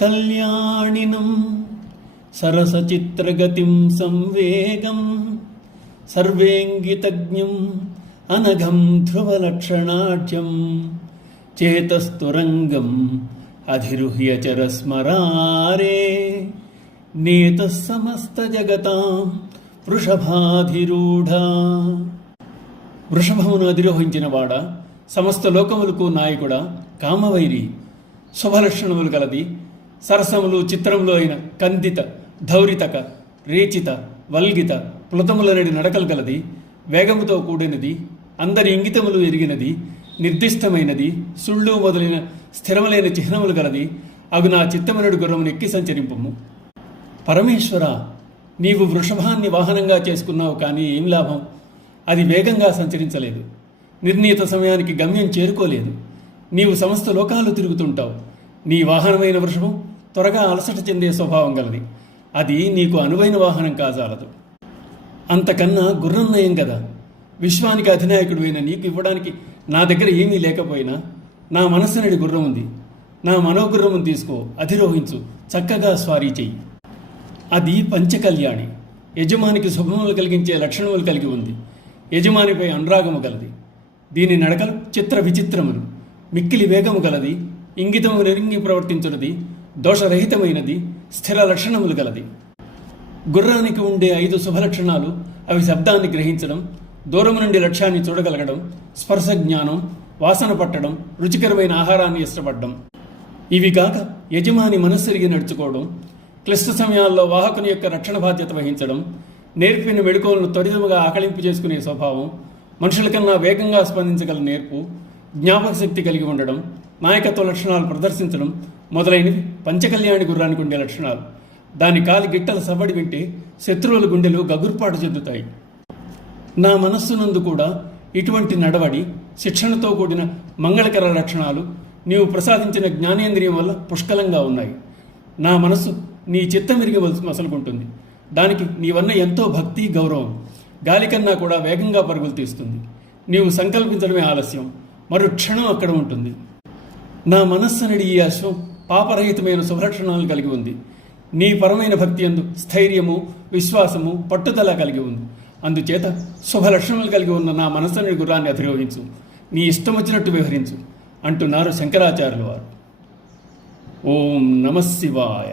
కళ్యాణినం సరసచిత్రగతిం సంవేగం సర్వేంగితజ్ఞం అనఘం ధ్రువలక్షణాఢ్యం చేతస్తురంగం అధిరుహ్య చరస్మరారే నేత సమస్త జగతాం వృషభాధిరూఢా. వృషభమును అధిరోహించిన వాడ, సమస్త లోకములకు నాయకుడా, కామవైరి, శుభలక్షణములు కలది, సరసములు చిత్రములు అయిన కందిత, ధౌరితక, రేచిత, వల్గిత, ప్లుతములనడి నడకలు కలది, వేగముతో కూడినది, అందరి ఇంగితములు ఎరిగినది, నిర్దిష్టమైనది, సుళ్ళు మొదలైన స్థిరములైన చిహ్నములు కలది అగు నా చిత్తమనుడి గుర్రమును ఎక్కి సంచరింపము. పరమేశ్వర, నీవు వృషభాన్ని వాహనంగా చేసుకున్నావు, కానీ ఏం లాభం? అది వేగంగా సంచరించలేదు, నిర్ణీత సమయానికి గమ్యం చేరుకోలేదు. నీవు సమస్త లోకాలు తిరుగుతుంటావు. నీ వాహనమైన వృషభం త్వరగా అలసట చెందే స్వభావం గలది. అది నీకు అనువైన వాహనం కాజాలదు. అంతకన్నా గుర్రం నయం కదా. విశ్వానికి అధినాయకుడు అయిన నీకు ఇవ్వడానికి నా దగ్గర ఏమీ లేకపోయినా నా మనస్సునడి గుర్రం ఉంది. నా మనోగుర్రమును తీసుకో, అధిరోహించు, చక్కగా స్వారీ చెయ్యి. అది పంచకళ్యాణి. యజమానికి శుభములు కలిగించే లక్షణములు కలిగి ఉంది. యజమానిపై అనురాగము గలది. దీని నడకలు చిత్ర విచిత్రములు, మిక్కిలి వేగము గలది, ఇంగితము నెరింగి ప్రవర్తించున్నది, దోషరహితమైనది, స్థిర లక్షణములు గలది. గుర్రానికి ఉండే 5 శుభలక్షణాలు. అవి శబ్దాన్ని గ్రహించడం, దూరము నుండి లక్ష్యాన్ని చూడగలగడం, స్పర్శ జ్ఞానం, వాసన పట్టడం, రుచికరమైన ఆహారాన్ని ఇష్టపడడం. ఇవి కాక యజమాని మనస్సెరిగి నడుచుకోవడం, క్లిష్ట సమయాల్లో వాహకుని యొక్క రక్షణ బాధ్యత వహించడం, నేర్పిన మెడుకోలను త్వరితముగా ఆకళింపు చేసుకునే స్వభావం, మనుషుల కన్నా వేగంగా స్పందించగల నేర్పు, జ్ఞాపక శక్తి కలిగి ఉండడం, నాయకత్వ లక్షణాలు ప్రదర్శించడం మొదలైనవి పంచకళ్యాణి గుర్రానికి ఉండే లక్షణాలు. దాని కాలి గిట్టల సవ్వడి వింటే శత్రువుల గుండెలు గగుర్పాటు చెందుతాయి. నా మనస్సునందు కూడా ఇటువంటి నడవడి, శిక్షణతో కూడిన మంగళకర లక్షణాలు నీవు ప్రసాదించిన జ్ఞానేంద్రియం వల్ల పుష్కలంగా ఉన్నాయి. నా మనస్సు నీ చిత్తమిరిగి మసలుకుంటుంది. దానికి నీవన్న ఎంతో భక్తి, గౌరవం. గాలి కన్నా కూడా వేగంగా పరుగులు తీస్తుంది. నీవు సంకల్పించడమే ఆలస్యం, మరో క్షణం అక్కడ ఉంటుంది. నా మనస్సునడి ఈ అశ్వం పాపరహితమైన శుభలక్షణాలు కలిగి ఉంది. నీ పరమైన భక్తి యందు స్థైర్యము, విశ్వాసము, పట్టుదల కలిగి ఉంది. అందుచేత శుభలక్షణాలు కలిగి ఉన్న నా మనస్సుని గుర్రాన్ని అధిరోహించు, నీ ఇష్టం వచ్చినట్టు వ్యవహరించు అంటున్నారు శంకరాచార్యుల వారు. ఓం నమః శివాయ.